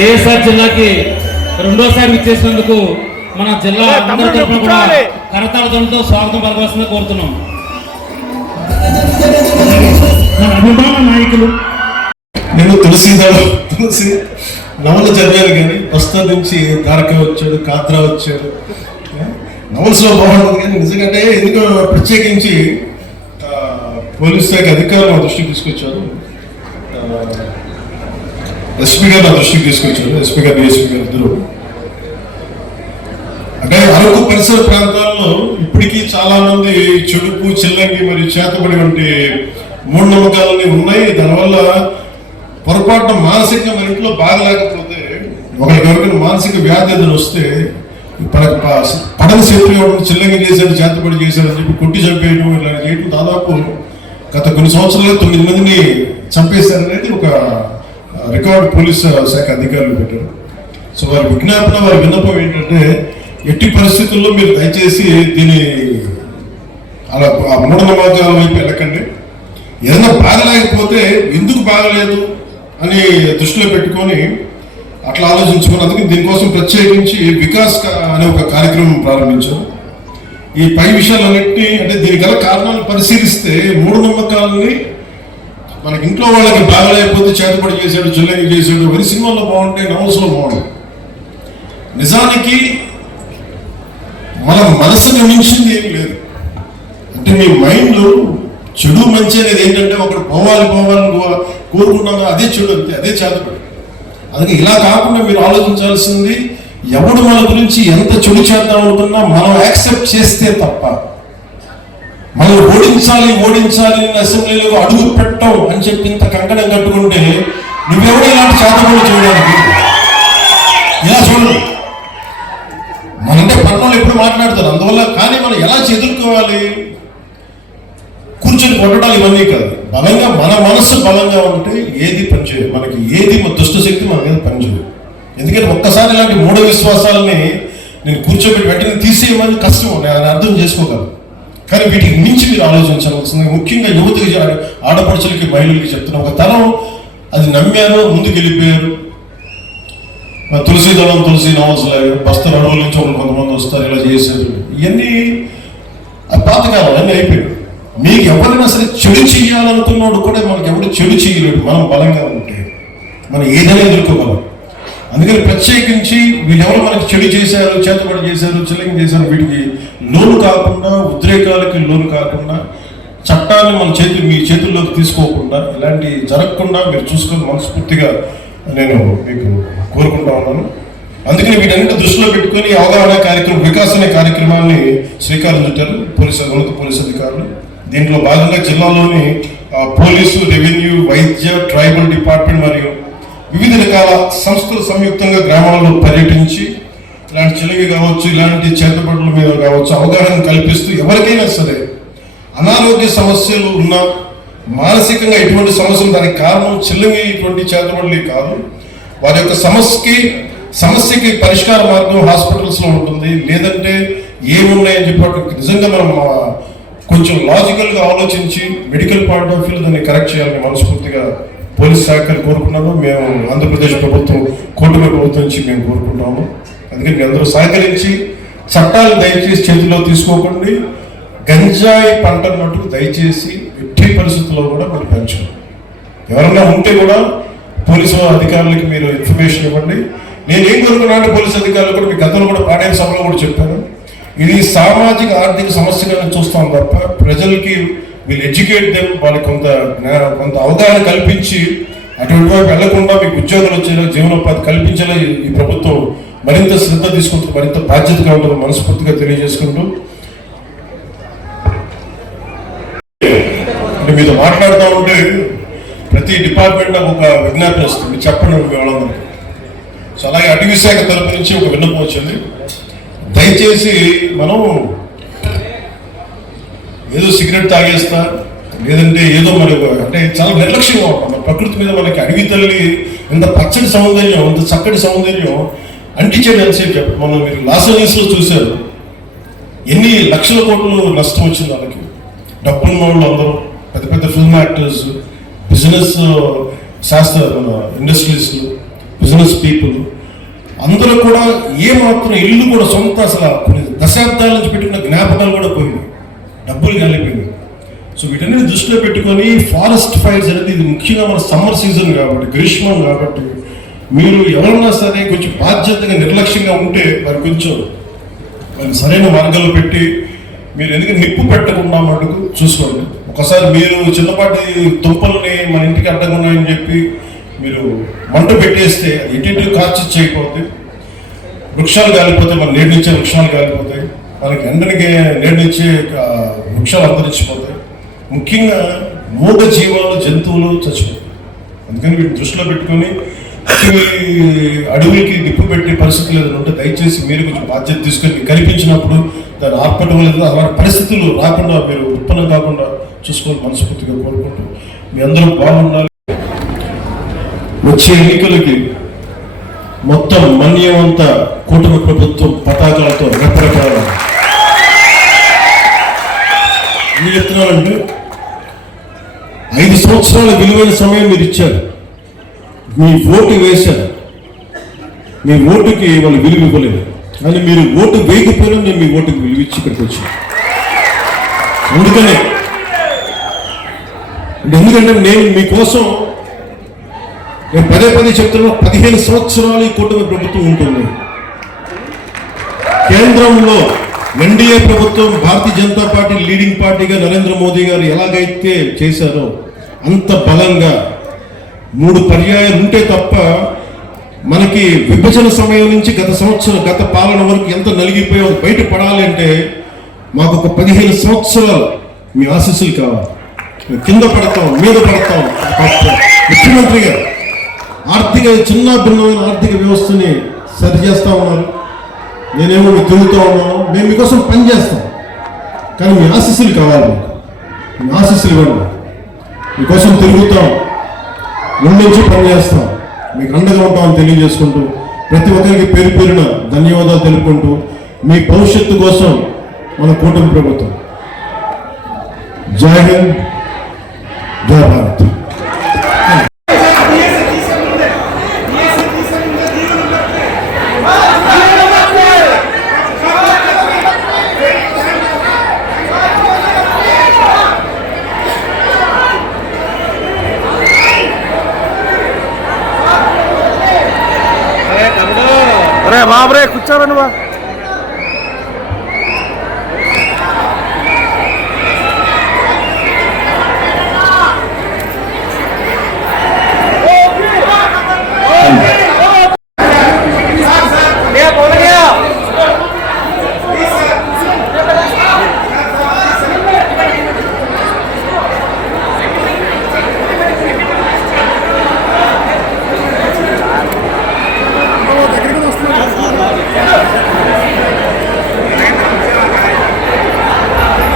ASR జిల్లాకి రెండోసారి విచ్చేసినందుకు మన జిల్లా అందరి తరఫున కూడా కరతాళతో స్వాగతం పలకాల్సిందిగా కోరుతున్నాం. అభిమాన నాయకులు నేను తులసిదారు తులసి నవల చదివాను కానీ బస్తా నుంచి తారక వచ్చాడు కాత్రా వచ్చాడు. నవల్స్లో బాగుంటుంది కానీ నిజంగానే ఎందుకో ప్రత్యేకించి పోలీస్ శాఖ అధికారులు మా దృష్టికి తీసుకొచ్చారు. ఎస్పీ గారు నా దృష్టికి తీసుకొచ్చారు. ఎస్పీ గారు డిఎస్పీ గారు ఇద్దరు. అంటే అరకు పరిసర ప్రాంతాల్లో ఇప్పటికీ చాలా మంది చెడుపు చిల్లంగి మరియు చేతబడి వంటి మూఢనమ్మకాలన్నీ ఉన్నాయి. దానివల్ల పొరపాటున మానసిక మన ఇంట్లో బాగలేకపోతే ఒకరికి ఎవరికైనా మానసిక వ్యాధి ఏదైనా వస్తే పడ- పడని శత్రు ఎవరు చిల్లంగి చేశాడు చేతబడి చేశాడు అని చెప్పి కొట్టి చంపేయడం ఇలా చేయడం దాదాపు గత కొన్ని సంవత్సరాలు తొమ్మిది మందిని చంపేశారనేది ఒక రికార్డ్ పోలీస్ శాఖ అధికారులు పెట్టారు. సో వారి విజ్ఞాపన వారి విన్నపం ఏంటంటే ఎట్టి పరిస్థితుల్లో మీరు దయచేసి దీని అలా ఆ మూఢనమ్మకాల వైపు వెళ్ళకండి. ఏదైనా బాగలేకపోతే ఎందుకు బాగలేదు అని దృష్టిలో పెట్టుకొని అట్లా ఆలోచించుకున్నందుకు దీనికోసం ప్రత్యేకించి వికాస్ అనే ఒక కార్యక్రమం ప్రారంభించాం ఈ పై విషయాలన్నింటినీ అంటే దీనికి గల కారణాలు పరిశీలిస్తే మూఢనమ్మకాలని మనకి ఇంట్లో వాళ్ళకి బాగలేకపోతే చేతపడి చేశాడు చిల్లంగి చేశాడు వరి సినిమాల్లో బాగుంటాయి నవల్స్లో బాగుంటాయి నిజానికి మన మనసుని మించింది ఏం లేదు. అంటే మీ మైండ్లో చెడు మంచి అనేది ఏంటంటే ఒకడు పోవాలి పోవాలని కో- అదే చెడు అంతే అదే చేతపడి. అందుకే ఇలా కాకుండా మీరు ఆలోచించాల్సింది ఎవడు మన గురించి ఎంత చెడు చేద్దాం అనుకున్నా మనం యాక్సెప్ట్ చేస్తే తప్ప మనం ఓడించాలి ఓడించాలి అని అసెంబ్లీలో అడుగు పెట్టవు అని చెప్పి ఇంత కంకణం కట్టుకుంటే నువ్వెవడు ఇలాంటి చేతబడి చేయడానికి? ఇలా చూడండి మనంటే పన్నులు ఎప్పుడు మాట్లాడతారు? అందువల్ల కానీ మనం ఎలా చెదుర్కోవాలి? కూర్చొని కొట్టడాలు ఇవన్నీ కాదు. బలంగా మన మనసు బలంగా ఉంటే ఏది పనిచేయదు. మనకి ఏది మన దుష్ట శక్తి మన మీద పనిచేయదు. ఎందుకంటే ఒక్కసారి ఇలాంటి మూఢ విశ్వాసాలని నేను కూర్చోబెట్టి వెంటనే తీసేయమని కష్టం. నేను అర్థం చేసుకోగలను. కానీ వీటికి మించి మీరు ఆలోచించవలసింది ముఖ్యంగా యువతకి ఆడపడుచులకి మహిళలకి చెప్తున్నా ఒక తరం అది నమ్మారు ముందుకు వెళ్ళిపోయారు తులసి దళం తులసి నవల్స్ బస్తలు అడవుల నుంచి ఒకరు కొంతమంది వస్తారు ఇలా చేశారు. ఇవన్నీ అది పాతకాలం అన్నీ అయిపోయాయి. మీకు ఎవరైనా సరే చెడు చేయాలనుకున్నాడు కూడా మనకి ఎవరు చెడు చేయలేడు మనం బలంగా ఉంటే మనం ఏదైనా ఎదుర్కోగలం. అందుకని ప్రత్యేకించి వీళ్ళెవరు మనకి చెడు చేశారు చేతబడి చేశారు చెల్లింగ్ చేశారు వీటికి లోను కాకుండా ఉద్రేకాలకి లోను కాకుండా చట్టాన్ని మన చేతి మీ చేతుల్లోకి తీసుకోకుండా ఇలాంటి జరగకుండా మీరు చూసుకొని మనస్ఫూర్తిగా నేను మీకు కోరుకుంటా ఉన్నాను. అందుకని వీటన్నిటి దృష్టిలో పెట్టుకొని అవగాహన కార్యక్రమం వికాస్ అనే కార్యక్రమాన్ని శ్రీకారం చుట్టారు పోలీసు ఉన్నత పోలీసు అధికారులు. దీంట్లో భాగంగా జిల్లాలోని పోలీసు రెవెన్యూ వైద్య ట్రైబల్ డిపార్ట్మెంట్ మరియు వివిధ రకాల సంస్థలు సంయుక్తంగా గ్రామాలలో పర్యటించి ఇలాంటి చిలిగి కావచ్చు ఇలాంటి చేతబడుల మీద కావచ్చు అవగాహన కల్పిస్తూ ఎవరికైనా సరే అనారోగ్య సమస్యలు ఉన్నా మానసికంగా ఎటువంటి సమస్యలు దానికి కారణం చిల్లింగి ఇటువంటి చేతబడులే కాదు. వారి యొక్క సమస్యకి సమస్యకి పరిష్కార మార్గం హాస్పిటల్స్లో ఉంటుంది. లేదంటే ఏమున్నాయని చెప్పి నిజంగా మనం కొంచెం లాజికల్గా ఆలోచించి మెడికల్ పాయింట్ ఆఫ్ వ్యూ దాన్ని కరెక్ట్ చేయాలని మనస్ఫూర్తిగా పోలీస్ శాఖను కోరుకున్నాము. మేము ఆంధ్రప్రదేశ్ ప్రభుత్వం కూటమి ప్రభుత్వం నుంచి మేము కోరుకుంటాము అందుకని మీ అందరూ సహకరించి చట్టాలు దయచేసి చేతిలో తీసుకోకండి. గంజాయి పంట మటుకు దయచేసి ఎట్టి పరిస్థితుల్లో కూడా మనం పెంచండి ఎవరన్నా ఉంటే కూడా పోలీసు అధికారులకి మీరు ఇన్ఫర్మేషన్ ఇవ్వండి. నేను ఏం కోరుకున్నా అంటే పోలీసు అధికారులు కూడా మీ గతంలో కూడా పాడైన సభలో కూడా చెప్పాను. ఇది సామాజిక ఆర్థిక సమస్యగా చూస్తాం తప్ప ప్రజలకి వీళ్ళు ఎడ్యుకేట్ దెమ్ వాళ్ళకి కొంత కొంత అవగాహన కల్పించి అటువంటి వైపు వెళ్ళకుండా మీకు ఉద్యోగాలు వచ్చేలా జీవనోపాధి కల్పించేలా ఈ- ప్రభుత్వం మరింత శ్రద్ధ తీసుకుంటూ మరింత బాధ్యతగా ఉంటుందని మనస్ఫూర్తిగా తెలియజేసుకుంటూ. అంటే మీతో మాట్లాడుతూ ఉంటే ప్రతి డిపార్ట్మెంట్ నాకు ఒక విజ్ఞాపన వస్తుంది చెప్పండి మీ వాళ్ళందరికీ సో అలాగే అటవీ శాఖ తరపు నుంచి ఒక విన్నపం వచ్చింది. దయచేసి మనం ఏదో సిగరెట్ తాగేస్తా లేదంటే ఏదో మనకు అంటే చాలా నిర్లక్ష్యంగా ఉంటాం. మన ప్రకృతి మీద మనకి అడవి తల్లి ఇంత పచ్చడి సౌందర్యం ఇంత చక్కటి సౌందర్యం అంటించేది అని చెప్ప మనం మీరు లాస్ ఏంజల్స్లో చూశారు. ఎన్ని లక్షల కోట్లు నష్టం వచ్చింది వాళ్ళకి. డబ్బున్న వాళ్ళు అందరూ పెద్ద పెద్ద ఫిల్మ్ యాక్టర్స్ బిజినెస్ శాస్త్ర మన ఇండస్ట్రీస్లు బిజినెస్ పీపుల్ అందరూ కూడా ఏ మాత్రం ఇల్లు కూడా సొంత అసలు కొన్ని దశాబ్దాల నుంచి పెట్టుకున్న జ్ఞాపకాలు కూడా పోయినాయి. డబ్బులు కలిపోయినాయి సో వీటన్నిటి దృష్టిలో పెట్టుకొని ఫారెస్ట్ ఫైర్స్ అనేది ఇది ముఖ్యంగా మన సమ్మర్ సీజన్ కాబట్టి గ్రీష్మం కాబట్టి మీరు ఎవరన్నా సరే కొంచెం బాధ్యతగా నిర్లక్ష్యంగా ఉంటే మరి కొంచెం వారిని సరైన మార్గాల్లో పెట్టి మీరు ఎందుకంటే నిప్పు పెట్టకుండా మటుకు చూసుకోండి. ఒకసారి మీరు చిన్నపాటి దుంపల్ని మన ఇంటికి అడ్డకున్నాయని చెప్పి మీరు మంట పెట్టేస్తే ఎటు ఇటు కార్చి చేయకపోతే వృక్షాలు కాలిపోతే మన నేడు వృక్షాలు కాలిపోతే మనకి అందరికీ నేడు వృక్షాలు అంతరించిపోతాయి. ముఖ్యంగా మూగ జీవాలు జంతువులు చచ్చిపోతాయి. అందుకని వీటిని దృష్టిలో పెట్టుకొని అడవులకి నిప్పు పెట్టే పరిస్థితులు ఏదైనా ఉంటే దయచేసి మీరు కొంచెం బాధ్యత తీసుకొని కనిపించినప్పుడు దాన్ని ఆర్పటం లేదు. అలాంటి పరిస్థితులు రాకుండా మీరు ఉత్పన్నం కాకుండా చూసుకోవాలి మనస్ఫూర్తిగా కోరుకుంటూ మీ అందరూ బాగుండాలి. వచ్చే ఎన్నికలకి మొత్తం మన్యమంతా కూటమి ప్రభుత్వం పతాకాలతో రెపరెపడాలి ఎన్ని చెప్తున్నానంటే ఐదు సంవత్సరాల విలువైన సమయం మీరు ఇచ్చారు. మీ ఓటు వేశారు. మీ ఓటుకి వాళ్ళు విలువ ఇవ్వలేదు. కానీ మీరు ఓటు వేయకపోయినా నేను మీ ఓటుకి విలువ ఇచ్చి ఇక్కడికి వచ్చాను. అందుకనే ఎందుకంటే నేను మీకోసం నేను పదే పదే చెప్తున్నా పదిహేను సంవత్సరాలు ఈ కూటమి ప్రభుత్వం ఉంటుంది. కేంద్రంలో ఎన్డీఏ ప్రభుత్వం భారతీయ జనతా పార్టీ లీడింగ్ పార్టీగా నరేంద్ర మోదీ గారు ఎలాగైతే చేశారో అంత బలంగా మూడు పర్యాయాలు ఉంటే తప్ప మనకి విభజన సమయం నుంచి గత సంవత్సరం గత పాలన వరకు ఎంత నలిగిపోయో బయట మాకు ఒక పదిహేను సంవత్సరాలు మీ ఆశీస్సులు కావాలి. కింద పడతాం మీద పడతాం. ముఖ్యమంత్రి గారు ఆర్థిక చిన్న భిన్నమైన ఆర్థిక వ్యవస్థని సరిచేస్తా ఉన్నారు. నేనేమో తిరుగుతూ ఉన్నాను. మేము మీకోసం పని చేస్తాం. కానీ మీ ఆశీస్సులు కావాలి. మీ ఆశీస్సులు ఇవ్వండి. మీకోసం తిరుగుతాం. ముందుంచి పని చేస్తాం. మీకు అండగా ఉంటామని తెలియజేసుకుంటూ ప్రతి ఒక్కరికి పేరు పేరున ధన్యవాదాలు తెలుపుకుంటూ మీ భవిష్యత్తు కోసం మన కూటమి ప్రభుత్వం. జై హింద్. జై భారత్. అరే బాబరే కూర్చోరా నువ్వు.